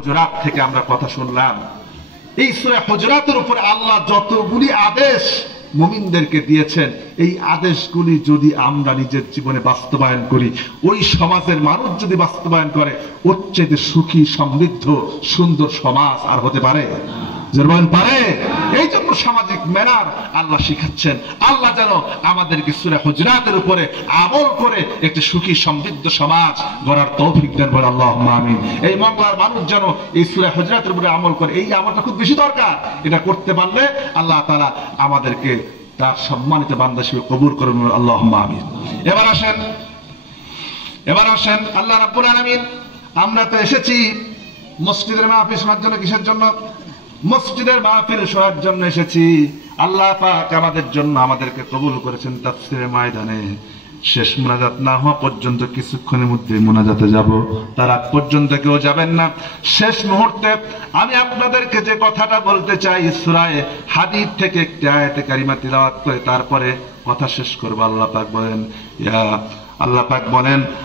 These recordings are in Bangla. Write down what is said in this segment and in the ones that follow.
হুজুরাত থেকে আমরা কথা শুনলাম। এই সূরা হুজুরাতের উপরে আল্লাহ যতগুলি আদেশ মুমিনদেরকে দিয়েছেন, এই আদেশগুলি যদি আমরা নিজের জীবনে বাস্তবায়ন করি, ওই সমাজের মানুষ যদি বাস্তবায়ন করে, ওর চেয়ে সুখী সমৃদ্ধ সুন্দর সমাজ আর হতে পারে? পারে। এই জন্য সামাজিক ম্যানার আল্লাহ শিখাচ্ছেন। আল্লাহ যেন আমাদেরকে সূরা হুজুরাতের উপরে আমল করে একটি সুখী সমৃদ্ধ সমাজ গড়ার তৌফিক দেন, বলে আল্লাহুম্মা আমিন। এই বাংলার মানুষ যেন এই সূরা হুজুরাতের উপরে আমল করে, এই আমলটা খুব বেশি দরকার। এটা করতে পারলে আল্লাহ তাআলা আমাদেরকে তার সম্মানিত বান্দা হিসেবে কবুল করুন, আল্লাহুম্মা আমিন। এবার আসেন আল্লাহ রাব্বুল আলামিন, আমরা তো এসেছি মসজিদের মাহফিল শোনার জন্য। কিসের জন্য? মসজিদের মাহফিল শোনার জন্য এসেছি। আল্লাহ পাক আমাদের জন্য আমাদেরকে কবুল করেছেন তাফসীরের ময়দানে। শেষ মুনাজাত না হওয়া পর্যন্ত কিছুক্ষণের মধ্যে মুনাজাতে যাব, তার আগ পর্যন্ত কেউ যাবেন না। শেষ মুহূর্তে আমি আপনাদেরকে যে কথাটা বলতে চাই, সূরা হাদীদ থেকে একটি আয়াতে কারিমা তিলাওয়াত করে তারপরে কথা শেষ করব। আল্লাহ পাক বলেন,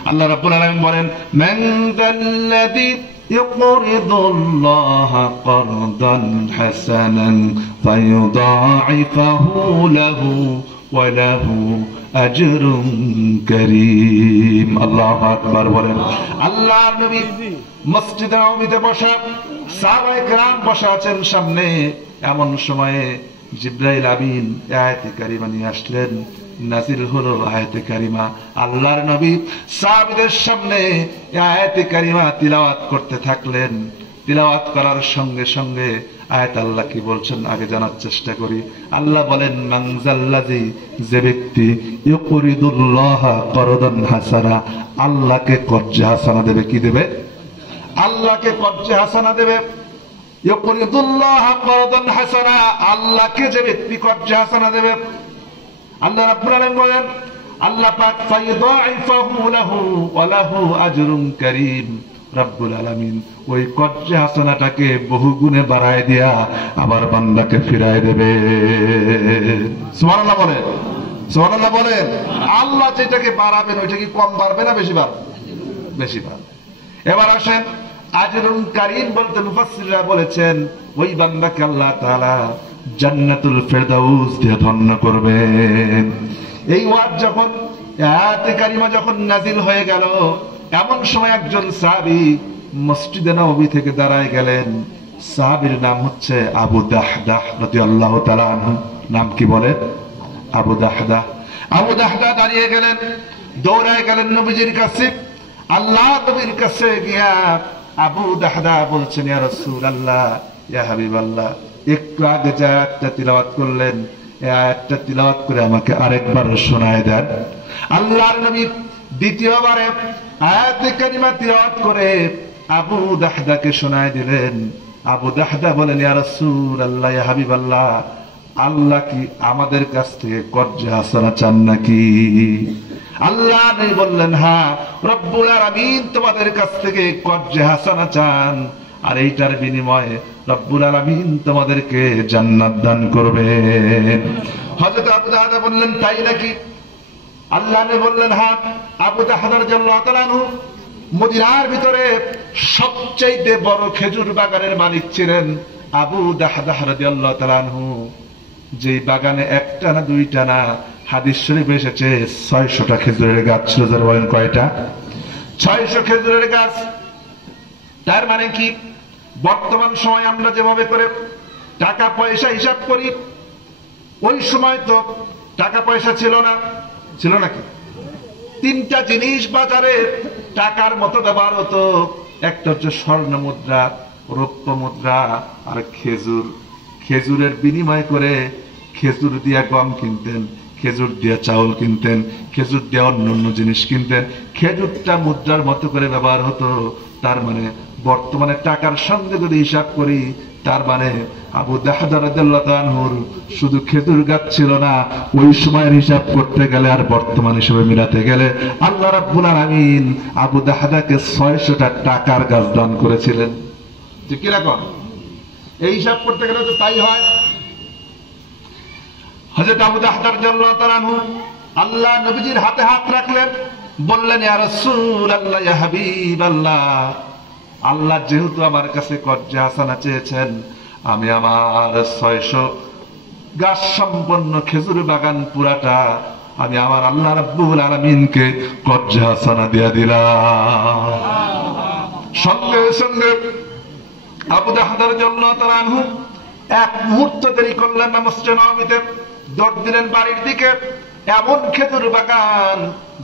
আল্লাহ রাব্বুল আলামিন বলেন, মান যাল্লাযী يقرض الله قرضا حسنا فيضاعفه له وله أجر كريم। الله أكبر বলেন। আল্লাহর নবী মসজিদে নববীতে বসা, সাহাবায়ে কেরাম বসা আছেন সামনে। এমন সময়ে জিবরাইল আমিন আয়াতে কারিমা নিয়ে আসলেন। নাযিল হলো আয়াতে কারিমা। আল্লাহর নবী সাহাবীদের সামনে আয়াতে কারিমা তিলাওয়াত করতে থাকলেন। তিলাওয়াত করার সঙ্গে সঙ্গে আয়াত আল্লাহ কি বলছেন আগে জানার চেষ্টা করি। আল্লাহ বলেন, মান যাল্লাযী, যে ব্যক্তি ইউকরিদুল্লাহা করদান হাসানা, আল্লাহকে কর্জে হাসানা দেবে। কি দেবে? আল্লাহকে কর্জে হাসানা দেবে। ইউকরিদুল্লাহা করদান হাসানা, আল্লাহকে যে ব্যক্তি কর্জে হাসানা দেবে, আল্লাহ রাব্বুল আলামিন বলেন, আল্লাহ পাক ফায়ুদাইফাহু লাহু ওয়া লাহু আজরুন কারীম। রাব্বুল আলামিন ওই কর্জে হাসানাটাকে বহু গুণে বাড়ায় দিয়া আবার বান্দাকে ফিরায় দেবে। সুবহানাল্লাহ বলেন, সুবহানাল্লাহ বলেন। আল্লাহ যেটাকে বাড়াবেন ওইটা কি কম বাড়বে না বেশি বাড়বে? বেশি বাড়বে। এবার আসেন, আজরুন কারীম বলতে মুফাসসিররা বলেছেন ওই বান্দাকে আল্লাহ তাআলা জান্নাতুল ফেরদাউস দিয়ে ধন্য করবেন। এই ওয়াজ যখন আয়াতে কারিমা যখন নাযিল হয়ে গেল, এমন সময় একজন সাহাবী মসজিদে নববী থেকে দাঁড়ায় গেলেন। সাহাবীর নাম হচ্ছে আবু দাহদাহ রাদিয়াল্লাহু তাআলা আনহু। নাম কি বলে? আবু দাহদাহ। আবু দাহদাহ দাঁড়িয়ে গেলেন, দৌড়ায় গেলেন নবীজির কাছে। আল্লাহ নবীর কাছে গিয়া আবু দাহদাহ বলছেন, ইয়া রাসূলুল্লাহ, ইয়া হাবিবাল্লাহ, একটু আগে যে আয়াতটা তিলাওয়াত করলেন, এই আয়াতটা তিলাওয়াত করে আমাকে আরেকবার শোনায় দেন। আল্লাহর নবী দ্বিতীয়বারে আয়াতে কারিমা তিলাওয়াত করে আবু দাহদাকে শোনায় দিলেন। আবু দাহদা বলেন, ইয়া রাসূলুল্লাহ, ইয়া হাবিবাল্লাহ, আল্লাহ কি আমাদের কাছ থেকে কর্জে হাসানা চান নাকি? আল্লাহ নবী বললেন, হ্যাঁ, রব্বুল আলামিন তোমাদের কাছ থেকে কর্জে হাসানা চান, আর এইটার বিনিময়ে রব্বুল আলামিন তোমাদেরকে জান্নাত দান করবেন। হযরত আবু দাহদা বললেন, তাই নাকি? আল্লাহ নবী বললেন, হ্যাঁ। আবু দাহদা রাদিয়াল্লাহু তাআলা আনহু মদিনার ভিতরে সবচেয়ে বড় খেজুর বাগানের মালিক ছিলেন। আবু দাহদা রাদিয়াল্লাহু তাআলা আনহু যে বাগানে একটা না দুইটা না, হাদিস শরীফে এসেছে 600টা খেজুরের গাছ ছিল। যারা বলেন কয়টা? 600 খেজুরের গাছ। তার মানে কি, বর্তমান সময় আমরা যেভাবে করে টাকা পয়সা হিসাব করি, ওই সময় তো টাকা পয়সা ছিল না। ছিল নাকি? তিনটা জিনিস বাজারে টাকার মতো ব্যবহার হতো। একটা হচ্ছে স্বর্ণ মুদ্রা, রৌপ্য মুদ্রা, আর খেজুর। খেজুরের বিনিময় করে খেজুর দিয়ে গম কিনতেন, খেজুর দিয়ে চাউল কিনতেন, খেজুর দিয়ে অন্যান্য জিনিস কিনতেন। খেজুরটা মুদ্রার মতো করে ব্যবহার হতো। তার মানে বর্তমানে টাকার সঙ্গে যদি হিসাব করি, তার মানে আবু দাহদা রাদিয়াল্লাহু আনহুর শুধু খেজুর গাছ ছিল না, ওই সময়ের হিসাব করতে গেলে আর বর্তমান হিসেবে মিলাতে গেলে আল্লাহ রাব্বুল আলামিন আবু দাহদাকে 600টা টাকার গাছ দান করেছিলেন। ঠিক কি রকম? এই হিসাব করতে গেলে তো তাই হয়। হযরত আবু দাহদা রাদিয়াল্লাহু তাআলা আনহু আল্লাহ নবীজির হাতে হাত রাখলেন, বললেন, ইয়া রাসূলুল্লাহ, ইয়া হাবিবাল্লাহ, আল্লাহ যেহেতু আমার কাছে কর্জে হাসানা চেয়েছেন, আমি আমার 600 গাছ সম্পন্ন খেজুর বাগান পুরাটা আমি আমার আল্লাহ রাব্বুল আলামিনকে কর্জে হাসানা দিয়া দিলাম। সঙ্গে সঙ্গে আবু দাহদার রাদিয়াল্লাহু তাআলা আনহু এক মুহূর্ত দেরি করলেন না, মসজিদে নববীতে দৌড় দিলেন বাড়ির দিকে। এমন খেজুর বাগান,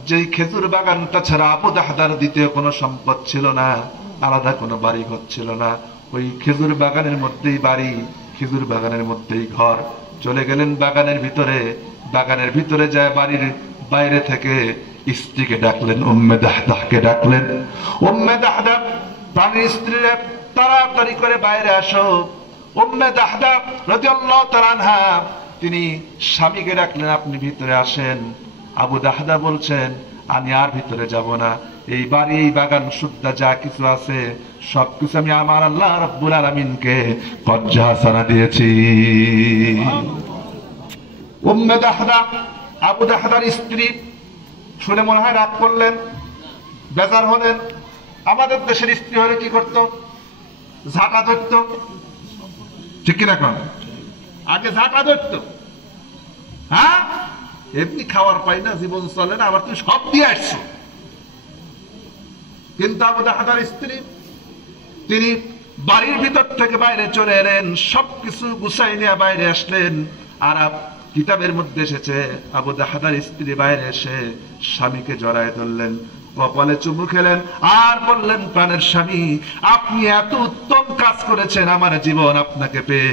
যেই খেজুর বাগানটা ছাড়া আবু দাহদার দ্বিতীয় কোনো সম্পদ ছিল না, আলাদা কোনো বাড়ি ঘর ছিল না। ওই খেজুর বাগানের মধ্যেই বাড়ি, খেজুর বাগানের মধ্যেই ঘর। চলে গেলেন বাগানের ভিতরে। বাগানের ভিতরে যায় বাড়ির বাইরে থেকে স্ত্রীকে ডাকলেন, উম্মে দাহদাহকে ডাকলেন। উম্মে দাহদাহ প্রাণীর স্ত্রীরা তাড়াতাড়ি করে বাইরে আসো। উম্মে দাহদাহ রাদিয়াল্লাহু তাআলা আনহা তিনি স্বামীকে ডাকলেন, আপনি ভিতরে আসেন। আবু দাহদাহ বলছেন, আমি আর ভিতরে যাব না, এই বাড়ি এই বাগান শুদ্ধা যা কিছু আছে সবকিছু আমি আমার আল্লাহ রাব্বুল আলামিনকে কর্জে হাসানা দিয়েছি। উম্মে দাহদাহ আবু দাহদার স্ত্রী শুনে মনে হয় রাগ করলেন, বেজার হলেন। আমাদের দেশের স্ত্রী হলে কি করত? ঝাঁটা ধরত, ঠিক কিনা কোন? আগে ঝাঁটা ধরত। হ্যাঁ, এমনি খাওয়ার পাই না, জীবন চলে না, আবার তুমি সব দিয়ে আসছো। কিন্তু আবু দাহদার স্ত্রী তিনি বাড়ির ভিতর থেকে বাইরে চলে এলেন, সবকিছু গুছাই নিয়ে বাইরে আসলেন। আর কিতাবের মধ্যে এসেছে আবু দাহদার স্ত্রী বাইরে এসে স্বামীকে জড়ায় ধরলেন, কপালে চুমু খেলেন আর বললেন, প্রাণের স্বামী, আপনি এত উত্তম কাজ করেছেন, আমার জীবন আপনাকে পেয়ে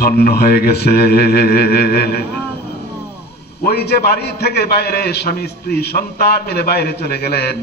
ধন্য হয়ে গেছে। ওই যে বাড়ি থেকে বাইরে স্বামী স্ত্রী সন্তান মিলে বাইরে চলে গেলেন,